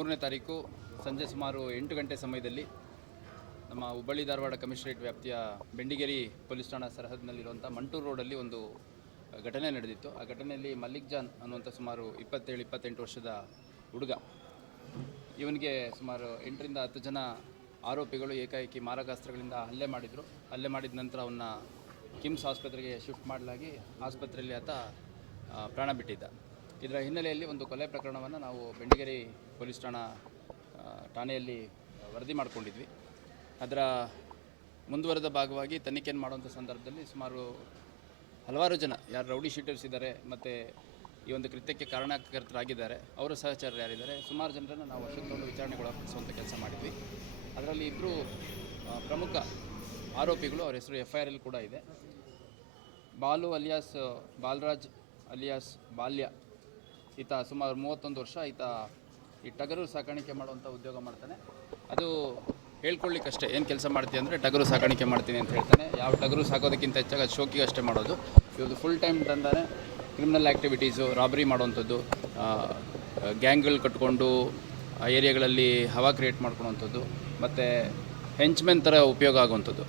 ಮೂರನೇ ತಾರೀಕು ಸಂಜೆ ಸುಮಾರು ಎಂಟು ಗಂಟೆ ಸಮಯದಲ್ಲಿ ನಮ್ಮ ಹುಬ್ಬಳ್ಳಿ ಧಾರವಾಡ ಕಮಿಷನರೇಟ್ ವ್ಯಾಪ್ತಿಯ ಬೆಂಡಿಗೇರಿ ಪೊಲೀಸ್ ಠಾಣಾ ಸರಹದ್ನಲ್ಲಿರುವಂಥ ಮಂಟೂರು ರೋಡಲ್ಲಿ ಒಂದು ಘಟನೆ ನಡೆದಿತ್ತು. ಆ ಘಟನೆಯಲ್ಲಿ ಮಲ್ಲಿಕ್ ಜಾನ್ ಅನ್ನುವಂಥ ಸುಮಾರು ಇಪ್ಪತ್ತೇಳು, ಇಪ್ಪತ್ತೆಂಟು ವರ್ಷದ ಹುಡುಗ. ಇವನಿಗೆ ಸುಮಾರು ಎಂಟರಿಂದ ಹತ್ತು ಜನ ಆರೋಪಿಗಳು ಏಕಾಏಕಿ ಮಾರಕಾಸ್ತ್ರಗಳಿಂದ ಹಲ್ಲೆ ಮಾಡಿದರು. ಹಲ್ಲೆ ಮಾಡಿದ ನಂತರ ಅವನ್ನ ಕಿಮ್ಸ್ ಆಸ್ಪತ್ರೆಗೆ ಶಿಫ್ಟ್ ಮಾಡಲಾಗಿ ಆಸ್ಪತ್ರೆಯಲ್ಲಿ ಆತ ಪ್ರಾಣ ಬಿಟ್ಟಿದ್ದ. ಇದರ ಹಿನ್ನೆಲೆಯಲ್ಲಿ ಒಂದು ಕೊಲೆ ಪ್ರಕರಣವನ್ನು ನಾವು ಬೆಂಡಿಗೇರಿ ಪೊಲೀಸ್ ಠಾಣಾ ಠಾಣೆಯಲ್ಲಿ ವರದಿ ಮಾಡಿಕೊಂಡಿದ್ವಿ. ಅದರ ಮುಂದುವರೆದ ಭಾಗವಾಗಿ ತನಿಖೆಯನ್ನು ಮಾಡುವಂಥ ಸಂದರ್ಭದಲ್ಲಿ ಸುಮಾರು ಹಲವಾರು ಜನ, ಯಾರು ರೌಡಿ ಶೀಟರ್ಸ್ ಇದ್ದಾರೆ, ಮತ್ತು ಈ ಒಂದು ಕೃತ್ಯಕ್ಕೆ ಕಾರಣಕರ್ತರಾಗಿದ್ದಾರೆ, ಅವರ ಸಹಚರರು ಯಾರಿದ್ದಾರೆ, ಸುಮಾರು ಜನರನ್ನು ನಾವು ವಶಕ್ಕೊಂಡು ವಿಚಾರಣೆಗೊಳಪಡಿಸುವಂಥ ಕೆಲಸ ಮಾಡಿದ್ವಿ. ಅದರಲ್ಲಿ ಇಬ್ಬರು ಪ್ರಮುಖ ಆರೋಪಿಗಳು, ಅವರ ಹೆಸರು ಎಫ್ ಐ ಕೂಡ ಇದೆ. ಬಾಲು ಅಲಿಯಾಸ್, ಬಾಲರಾಜ್ ಅಲಿಯಾಸ್ ಬಾಲ್ಯ ಈತ ಸುಮಾರು ಮೂವತ್ತೊಂದು ವರ್ಷ ಈತ ಈ ಟಗರು ಸಾಕಾಣಿಕೆ ಮಾಡುವಂಥ ಉದ್ಯೋಗ ಮಾಡ್ತಾನೆ. ಅದು ಹೇಳ್ಕೊಳ್ಳಿಕ್ಕಷ್ಟೇ, ಏನು ಕೆಲಸ ಮಾಡ್ತೀಯ ಅಂದರೆ ಟಗರು ಸಾಕಾಣಿಕೆ ಮಾಡ್ತೀನಿ ಅಂತ ಹೇಳ್ತಾನೆ. ಯಾವ ಟಗರು ಸಾಕೋದಕ್ಕಿಂತ ಹೆಚ್ಚಾಗಿ ಅದು ಶೋಕಿಗೆ ಅಷ್ಟೇ ಮಾಡೋದು. ಇವ್ರದ್ದು ಫುಲ್ ಟೈಮ್ ತಂದಾನೆ ಕ್ರಿಮಿನಲ್ ಆ್ಯಕ್ಟಿವಿಟೀಸು ರಾಬರಿ ಮಾಡುವಂಥದ್ದು ಗ್ಯಾಂಗ್ಗಳು ಕಟ್ಕೊಂಡು ಏರಿಯಾಗಳಲ್ಲಿ ಹವಾ ಕ್ರಿಯೇಟ್ ಮಾಡ್ಕೊಳುವಂಥದ್ದು, ಮತ್ತು ಹೆಂಚ್ಮೆನ್ ಥರ ಉಪಯೋಗ ಆಗುವಂಥದ್ದು.